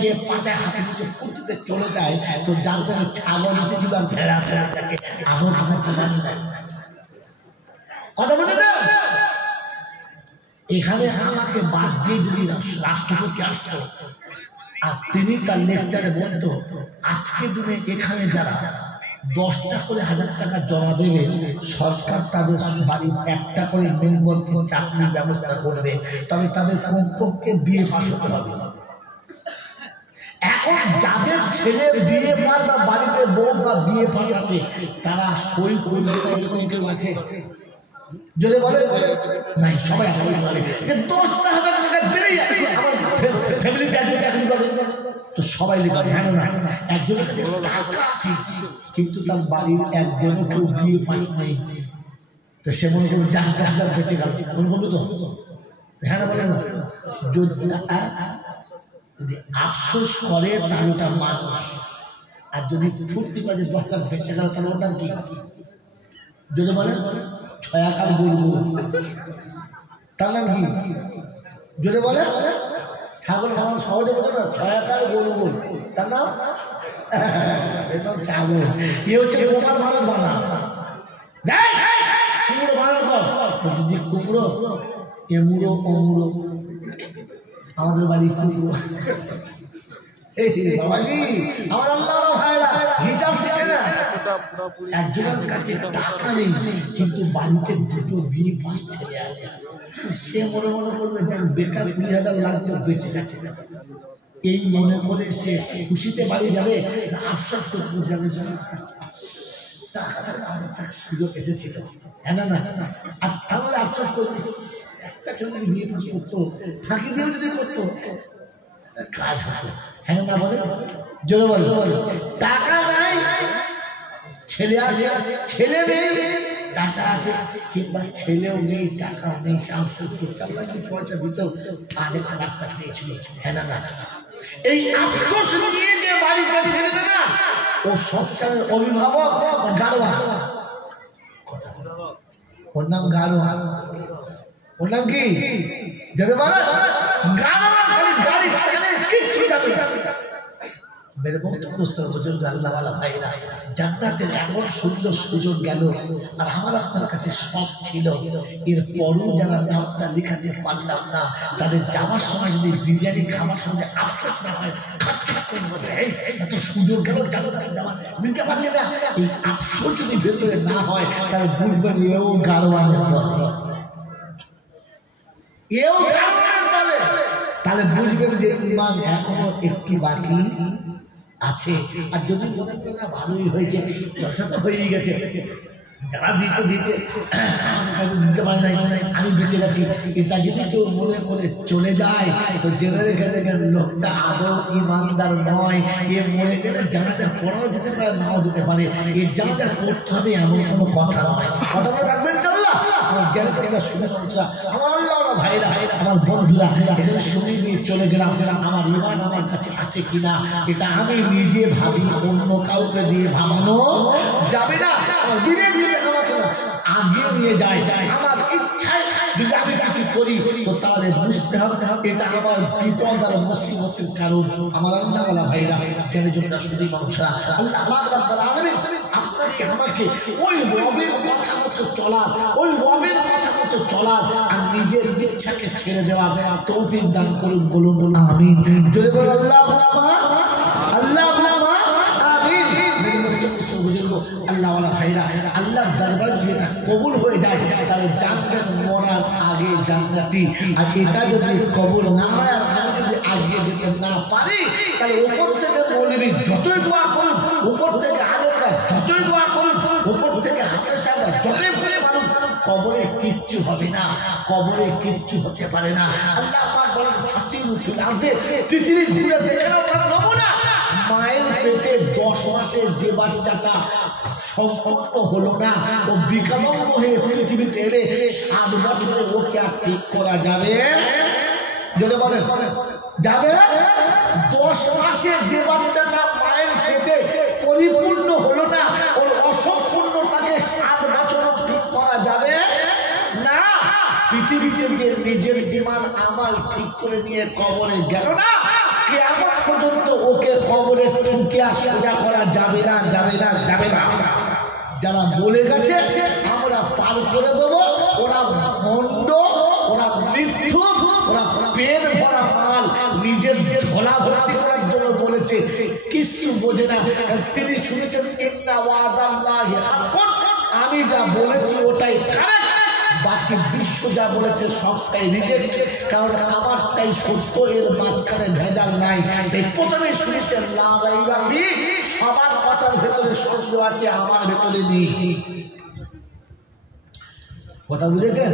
কে পাঁচা হাতে নিচে ফুটতে চলে যায়, তো যার কাছে ছাগল এসেছিল আর ভেড়া ফেরা গেছে, আমার কাছে জানি না। কথা বলতে এখানে আমাকে বাদ দিয়ে যদি রাষ্ট্রপতি আসতো আর তিনি তার লেকচারে বলতো আজকে দিনে এখানে যারা 10টা করে 1000 টাকা জমা দেবে, সরকার তাদের বাড়ির একটা করে মেম্বার চাকরির ব্যবস্থা করবে, তবে তাদের কমপক্ষে বিয়ে পাস হতে হবে। এখন যাদের ছেলে বিয়ে পাস বা বাড়িতে বউ বা বিয়ে পাস আছে তারা সই করবে, এরকম কেউ আছে? যদি বলে নাই, সবাই বলে যে 10,000 টাকা দিলেই আমার ফ্যামিলি চাকরি পাবে, তো সবাই লিখবে হ্যাঁ না। একজনের কাছে টাকা আছে কিন্তু তার বাড়ির একজনও কেউ বিয়ে পাস নেই, তো সে মনে করবে জানতে বেঁচে গেল, মনে করবে তো হ্যাঁ না, বলে না। যদি আফসোস করে তাহলে ওটা মানুষ, আর যদি ফুর্তি করে 10টা বেঁচে গেল তাহলে ওটার কি? যদি বলে ছয়াকার বলবো তার নাম কি? যদি বলে ছাগল খাওয়া সহজে বলে না, ছয়াকার বলবো তার নাম ছাগল। এ হচ্ছে গোপাল ভাড়ার বানা, কুমড়ো বানার কর যে কুমড়ো এমুড়ো অমুড়ো, আমাদের বাড়ি কুমড়ো। আমার আল্লাহ ভাইরা হিসাব শিখে না, একজনের কাছে টাকা নেই কিন্তু বাড়িতে 2টো বিয়ে পাস ছেলে আছে, সে মনে মনে করবে যে বেকার 20,000 লাগবে বেঁচে গেছে, এই মনে করে সে খুশিতে বাড়ি যাবে না আফসোস করতে যাবে? সুযোগ এসেছিল হ্যাঁ না, আর তাহলে আফসোস করবি একটা ছেলে যদি বিয়ে পাস করতো, ফাঁকি দিয়েও যদি করতো কাজ হতো, হ্যাঁ না বলে? জোরে বলে টাকা নাই, ছেলে আছে, ছেলে নেই, টাকা আছে কিংবা ছেলেও নেই টাকাও নেই, পয়সা দিত আর একটা রাস্তা পেয়েছিল, হ্যাঁ না। এই আফসোস নিয়ে যে বাড়ি কাটি ফেলেছে না, ও সবচেয়ে অভিভাবক গাড়োয়া, ওর নাম গাড়োয়া, ওর নাম কি? জোরে বলে গাড়োয়া। গাড়ি কিচ্ছু যাবে মেরে বন্ধুস্থ বুজুর্গ আল্লাহওয়ালা ভাইরা, জান্নাতের এমন সুন্দর সুযোগ গেল আর আমার আপনার কাছে সব ছিল, এরপরও যারা নামটা লেখাতে পারলাম না তাদের যাওয়ার সময় যদি বিরিয়ানি খাওয়ার সঙ্গে আফসোস না হয়, এত সুযোগ গেল জান্নাতের যাওয়া নিতে পারলে না, এই আফসোস যদি ভেতরে না হয় তাহলে বুঝবেন এও গাড়োয়ানের দলে, এও গাড়োয়ানের দলে, তাহলে বুঝবেন যে ইমান এখনো একটু বাকি আছে। আর যদি মনে করে না ভালোই হয়েছে, যথাযথ হয়ে গেছে, যারা দিতে দিতে দিতে পারে নাই, আমি বেঁচে গেছি, এটা যদি কেউ মনে করে চলে যায় তো জেনে রেখে দেখেন লোকটা আদৌ ইমানদার নয়, এ মরে গেলে জানাতে পড়াও যেতে পারে নাও যেতে পারে, এ জানাতে পড়তে হবে এমন কোনো কথা নয়। কথা বলে রাখবেন চাল্লা আমার জ্ঞান শুনে সমস্যা, আমার আল্লাহ ভাইরা আমার বন্ধুরা এখানে শুনে নিয়ে চলে গেলাম, আমার ইমান আমার কাছে আছে কিনা এটা আমি নিজে ভাবি, অন্য কাউকে দিয়ে ভাবানো যাবে না। বিবেক দিয়ে আমাকে আগে নিয়ে যায়, আমার ইচ্ছায় যদি আমি কিছু করি তো তাহলে বুঝতে হবে এটা আমার বিপদ আর মুসিবতের কারণ। আমার আল্লাহওয়ালা ভাইরা কেন জন্য শুধু মানুষরা আল্লাহ রাব্বুল আলামিন আপনাকে আমাকে ওই রবের কথা মতো চলা, ওই রবের কথা মতো চলা আর নিজের ইচ্ছাকে ছেড়ে দেওয়া তৌফিক দান করুন, বলুন আমিন। জোরে বল আল্লাহ আল্লাহ আমিন। আল্লাহওয়ালা ভাইরা আল্লাহর দরবার যদি কবুল হয়ে যায় তাহলে জান্নাত মরার আগে জান্নাতি, আর এটা যদি কবুল না হয় আর আমি যদি আগে যেতে না পারি তাহলে উপর থেকে মৌলবী যতই দোয়া করুন, উপর থেকে আলেমরা যতই দোয়া করুন, উপর থেকে হাতের সামনে যতই করে মানুষ, কবরে কিচ্ছু হবে না, কবরে কিচ্ছু হতে পারে না। আল্লাহ পাক বলেন ফাসিলু ফিল আরদি, পৃথিবী ঘুরে দেখে নাও তার নমুনা। মায়ের পেটে 10 মাসের যে বাচ্চাটা সম্পন্ন হলো না, ও বিকলাঙ্গ হয়ে পৃথিবীতে এলে 7 বছরে ওকে আর ঠিক করা যাবে? যদি বলেন যাবে? 10 মাসের যে বাচ্চাটা মায়ের পেটে পরিপূর্ণ হলো না, ওর অসম্পূর্ণতাকে 7 বছর ঠিক করা যাবে না। পৃথিবীতে যে নিজের ঈমান আমাল ঠিক করে নিয়ে কবরে গেল না, কিয়ামত কবরে ঠুকে সোজা করা যাবে না, যাবে না, যাবে না। যারা বলে গেছে আমরা পার করে দেবো, ওরা ভণ্ড, ওরা মিথ্যুক, ওরা পেট ভরা মাল নিজের ঝোলা ভর্তি করার জন্য বলেছে, কিছু বোঝে না। তিনি শুনেছেন ইন্না ওয়াদাল্লাহি হাক্কুন, আমি যা বলেছি ওটাই কারেক্ট, বাকি বিশ্ব যা বলেছে সবটাই রিজেক্ট, কারণ আমারটাই সত্য, এর মাঝখানে ভেজাল নাই। তাই প্রথমে শুনেছেন লা রাইবা ফিহি, সবার কথার ভেতরে সন্দেহ আছে, আমার ভেতরে নেই। কথা বুঝেছেন?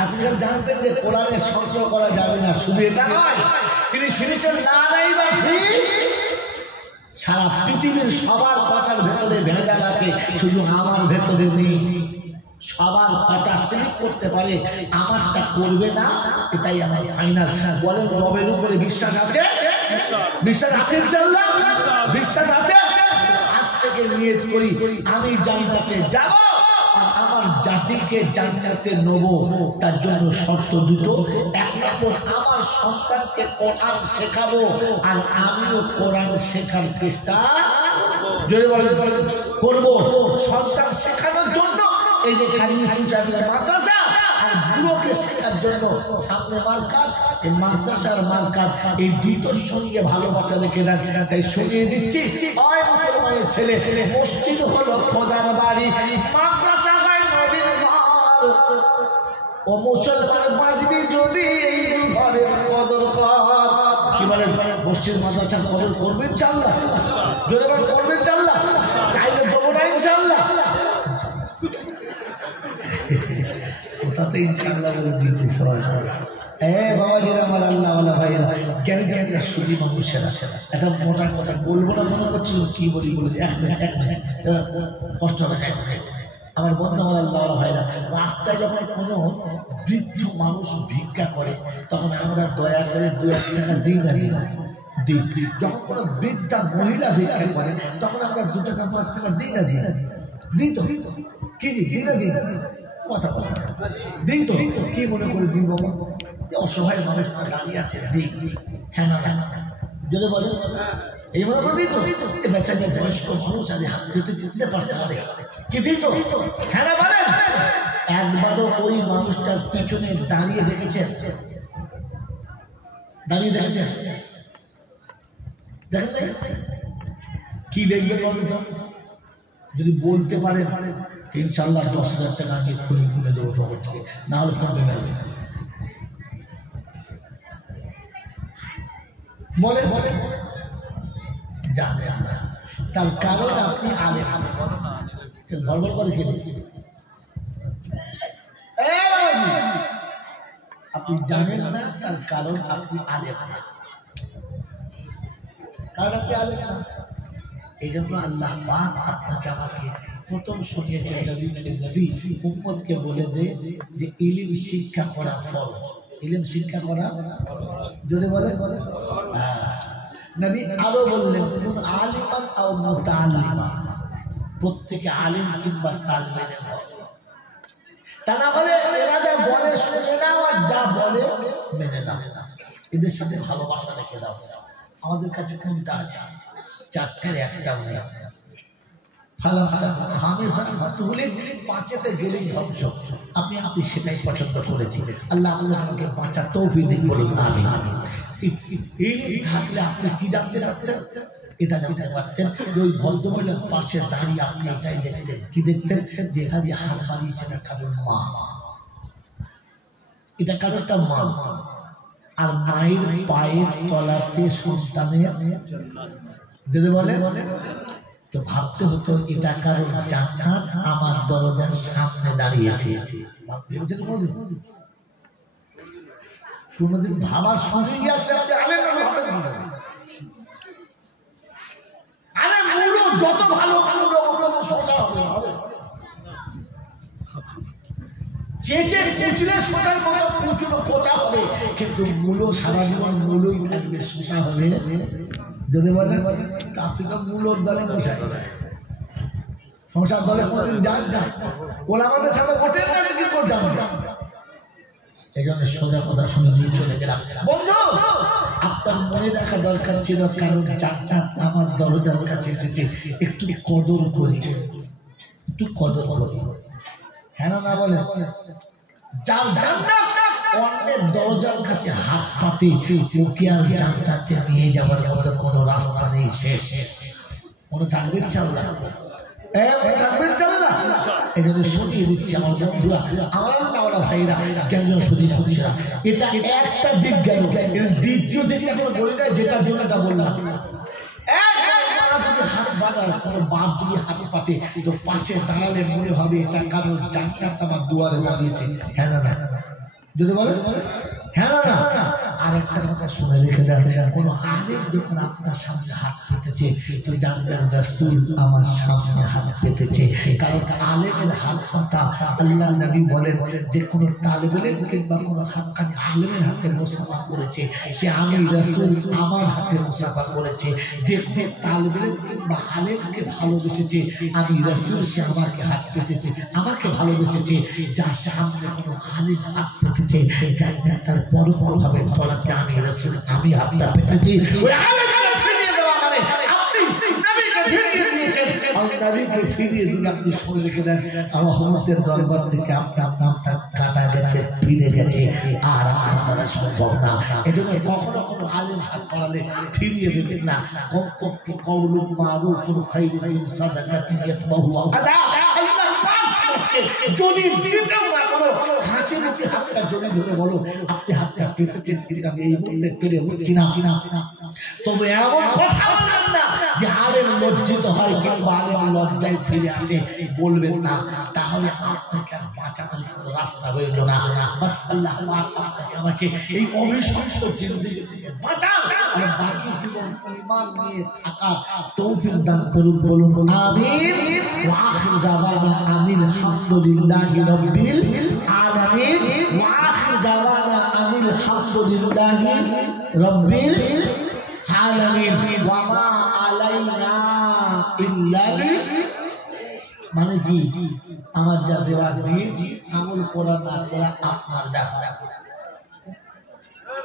এতক্ষণ জানতেন যে কোরআনে সন্দেহ করা যাবে না, শুধু এটা নয়, তিনি শুনেছেন লা রাইবা ফিহি, সারা পৃথিবীর সবার কথার ভেতরে ভেজাল আছে, শুধু আমার ভেতরে নেই। সবার কথা সিলেক্ট করতে পারে, আমারটা করবে না, এটাই আমার ফাইনাল। বলেন রবের উপরে বিশ্বাস আছে? বিশ্বাস আছে ইনশাআল্লাহ? বিশ্বাস আছে? আজ থেকে নিয়ত করি আমি জান্নাতে যাব আর আমার জাতিকে জান্নাতে নেব। তার জন্য শর্ত দুটো, এক নম্বর আমার সন্তানকে কোরআন শেখাবো আর আমিও কোরআন শেখার চেষ্টা করব। সন্তান শেখানোর জন্য এই যে কাজী ইউসুফ সাহেবের মাদ্রাসা, আর বুড়োকে শেখার জন্য সামনে মার্কাজ, এই মাদ্রাসার মার্কাজ, এই দুটোর সঙ্গে ভালোবাসা রেখে দেন। তাই শুনিয়ে দিচ্ছি, ওই মুসলমানের ছেলে, মসজিদ হলো খোদার বাড়ি, মাদ্রাসা হয় নবীর ঘর। ও মুসলমান বাজবি যদি এই ঘরের কদর কর। কি বলেন? মসজিদ মাদ্রাসার কদর করবে ইনশাআল্লাহ? জোরে বলেন করবে ইনশাআল্লাহ? চাইলে দেবো না ইনশাআল্লাহ? কোথাতে ইনশাআল্লাহ বলে দিতে সবাই। বাবাজিরা, আমার আল্লাহওয়ালা ভাইয়েরা, কেন কেন শুধু মানুষেরা একটা মোটা কথা বলবো না মনে করছিল, কি বলি বলে এক মিনিট কষ্ট হবে। আমার বন্ধু, আমার আল্লাহওয়ালা ভাইরা, রাস্তায় যখন কোনো বৃদ্ধ মানুষ ভিক্ষা করে তখন আমরা দয়া করে 2-1 টাকা দিই না, দিই। যখন কোনো বৃদ্ধা মহিলা ভিক্ষা করে তখন আমরা 2 টাকা 5 টাকা দিই না, দিই তো কি দিই না, দিই কথা কথা দিই তো। কি মনে করে দিই বাবা? অসহায় মানুষটা দাঁড়িয়ে আছে, দিই। হ্যাঁ না, যদি বলে এই মনে করে দিই তো, বেচারি বয়স্ক মানুষ আজ হাত যেতে পারছে না, কি দিই তো? হ্যাঁ না বলেন? একবারও ওই মানুষটার পিছনে দাঁড়িয়ে দেখেছেন? দাঁড়িয়ে দেখেছেন? দেখেন কি দেখবে বলেন তো? যদি বলতে পারে ইনশাআল্লাহ 10,000 টাকা আমি খুলে দেবো পকেট থেকে, না হলে ফোন পেয়ে বলে জানে না। তার কারণ আপনি আলে গড়বড় করে খেলে আপনি জানেন না, তার কারণ আপনি আলে না। এই জন্য আল্লাহ পাক আপনাকে আমাকে প্রথম শুনিয়েছে, নবী উম্মতকে বলে দে যে ইলম শিক্ষা করা ফরজ। ইলম শিক্ষা করা যদি বলে নবী আরো বললেন, কোন আলিমান আও মুতাআল্লিমা, প্রত্যেকে আলিম কিংবা তালিমের হয়। তা না বলে এরা যা বলে শুনে নাও আর যা বলে মেনে নাও। এদের সাথে ভালোবাসা রেখে দাও। আমাদের কাছে কোনটা আছে? 4টার একটা নেই। পাঁচেতে গেলেই ধ্বংস। আপনি সেটাই পছন্দ করেছিলেন। আল্লাহ আমাকে বাঁচা তৌফিক দিন, বলুন আমিন। এই থাকলে আপনি কি জানতে পারতেন? এটা জানতে পারতেন ওই ভদ্রমহিলার পাশে দাঁড়িয়ে আপনি এটাই দেখতেন। কি দেখতেন? যে এটা যে হাত বাড়িয়েছে এটা কারোর মা, এটা কারো একটা মা, আর মায়ের পায়ের তলাতে সন্তানের যদি বলে তো ভাবতে হতো এটা কারো জান্নাত আমার দরজার সামনে দাঁড়িয়েছে। কোনদিন ভাবার সুযোগ আছে? যত ভালো সোজা হবে, চেঁচে কুচলে সোজার মতো কুচুলো কোচা হবে, কিন্তু মূলো সারা জীবন মূলই থাকবে, সোজা হবে। যদি বলে আপনি তো মূলর দলে বসে সংসার দলে কোনদিন যান? ওরা আমাদের সাথে ওঠেন না, কি করছেন? এই জন্য সোজা কথা শুনে দিয়ে চলে গেলাম। বন্ধু, আপনার মনে রাখা দরকার ছিল, কারণ জান্নাত আমার দরজার কাছে এসেছে, একটু কদর করি, একটু কদর করি। হ্যাঁ না বলে? জান্নাত অন্যের দরজার কাছে হাত পাতে ওকে আর জান্নাতে নিয়ে যাওয়ার মতো কোনো রাস্তা নেই। শেষ কোনো থাকবে চাল্লা, থাকবেন চাল্লা। এই জন্য শুনিয়ে দিচ্ছি আমার বন্ধুরা, আমার ভাইরা, কেন শুনিয়ে শুনছিলাম। এটা একটা দিক গেল, দ্বিতীয় দিকটা কোনো বলে দেয়, যেটা যেটা বললাম। হাত বাঁধার কোনো বাপ যদি হাত পাতে তো পাশে দাঁড়ালে মনে হবে এটা কারণ জান্নাত আমার দুয়ারে দাঁড়িয়েছে। হ্যাঁ না না যদি বলে হ্যাঁ না না। আর একটা কথা শুনে রেখে দেন, কোনো আলেম যখন আপনার সামনে হাত পেতেছে তো জানবেন রাসূল আমার সামনে হাত পেতেছে। কারণ আলেমের হাত পাতা, আল্লাহ নবী বলেন যে কোনো তালেবের কিংবা কোনো হাক্কানি আলেমের হাতে মুসাফা করেছে, সে আমি রাসূল আমার হাতে মুসাফা করেছে। যে কোনো তালেবের কিংবা আলেমকে ভালোবেসেছে আমি রাসূল, সে আমাকে হাত পেতেছে, আমাকে ভালোবেসেছে। যার সামনে কোনো আলেম হাত পেতেছে তার বড় বড় ভাবে তলাতে আমি রাসূল আমি হাতটা পেতেছি। ওই আলেমকে ফিরিয়ে দেওয়া মানে আপনি নবীকে ফিরিয়ে দিয়েছেন। আমি নবীকে ফিরিয়ে দিলে আপনি শুনে রেখে দেন, আমার হমতের দরবার থেকে আপনার নামটা কাটা গেছে, ফিরে গেছে, আর আপনারা সম্ভব না। এজন্য কখনো কোনো আলেম হাত বাড়ালে ফিরিয়ে দেবেন না। কমপক্ষে কওলুন মারুফুন খায়রুন মিন সাদাকাতিন ইয়াতবাহু আদা। আল্লাহ পাক বলছে যদি দিতেও না কোনো হাসি মুখে হাতটা যদি ধরে বলো আপনি হাতটা পেতেছেন, কিন্তু আমি এই মুহূর্তে পেরে উঠছি না। তবে এমন কথা বলবেন না যে আলেম লজ্জিত হয় কিংবা আলেম লজ্জায় ফিরে আসে, বলবেন না, তাহলে আপনাকে আর বাঁচানোর রাস্তা হইল না। বাস আল্লাহ আপনাকে আমাকে এই অবিশ্বাস্য জিন্দেগি থেকে বাঁচান, আর বাকি জীবন ঈমান নিয়ে থাকা তৌফিক দান করুন। বলুন আমিন। ওয়া আখির দাওয়ানা আনিল হামদুলিল্লাহি রাব্বিল আলামিন। ওয়া আখির দাওয়ানা আনিল হামদুলিল্লাহি রাব্বিল আলামিন। ওয়া মা আলাইনা ইল্লাল, মানে কি আমার যা দেওয়ার দিয়েছি আমল করা না করা আপনার ব্যাপার।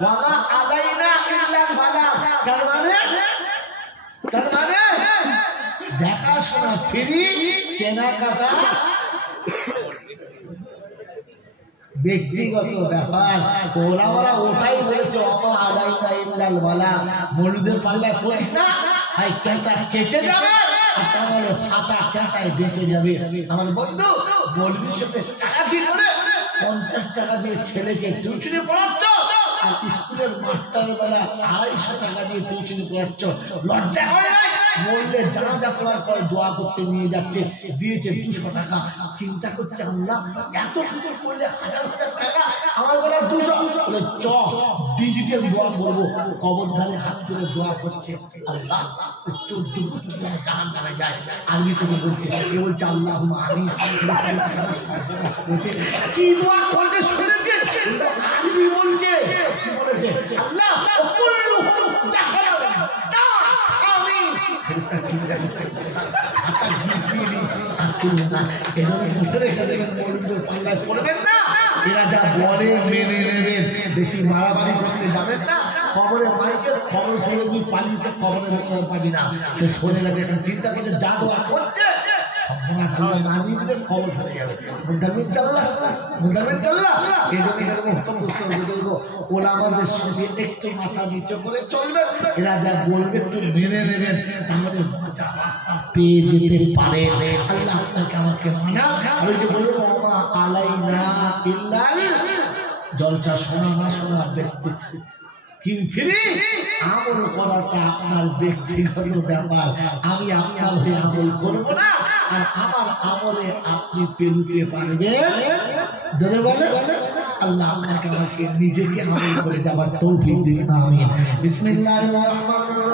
ওয়া মা আলাইনা ইল্লাল বালাগ, তার মানে দেখাশোনা, ফ্রি, কেনাকাটা ব্যক্তিগত ব্যাপার। ওরা ওটাই বলেছে ওয়া মা আলাইনা ইল্লাল বালাগ। মৌলুদের পাল্লায় পড়িস না, ভাই কেটা কেচে যাবে, তাহলে ফাটা কাটায় বেঁচে যাবে। আমার বন্ধু মৌলবীর সাথে চালাকি করে 50 টাকা দিয়ে ছেলেকে টিউশনে পড়াচ্ছ, আর স্কুলের মাস্টারের বেলা 250 টাকা দিয়ে টিউশনে পড়াচ্ছ। লজ্জা করে নাই? বললে জানাজা পড়ার পরে দোয়া করতে নিয়ে যাচ্ছে, দিয়েছে 200 টাকা। চিন্তা করছে আল্লাহ এত কিছু করলে 1000 টাকা, আমার বেলা 200, বলে চ ডিজিটাল দোয়া করবো। কবর ধারে হাত করে দোয়া করছে, আল্লাহ উত্তর জাহান নামে যায়। আরবি থেকে বলছে, এ বলছে আল্লাহ আমিন। কি দোয়া করতে শুনেছে? আরবি বলছে, কি বলেছে? আল্লাহ চিন্তা করতে পাল্লায় পড়বেন না। এরা যা বলে মেনে নেবেন, বেশি মারামারি করতে যাবেন না। খবরের মাইকের খবর ফেলে দিয়ে পালিয়েছে, খবরের পাবি না, সে সরে গেছে। এখন চিন্তা করছে যা দোয়া করছে খবর ফেলে যাবে। ওরা আমাদের সঙ্গে একটু মাথা নিচে করে চলবে, এরা যা বলবে একটু মেনে নেবেন, তাহলে বাঁচা রাস্তা পেয়ে যেতে পারে। আল্লাহ আপনাকে আমাকে মানা। ওই যে বলবো আলাইনা ইল্লাল, জলসা শোনা না শোনা ব্যক্তি কি ফিরি, আমল করাটা আপনার ব্যক্তিগত ব্যাপার। আমি আপনার হয়ে আমল করবো না, আর আমার আমলে আপনি পেরুতে পারবেন। যদি বলে আল্লাহ আপনাকে আমাকে নিজেকে আমল করে যাবার তৌফিক দিন। আমিন। বিসমিল্লাহির রহমানির রহিম।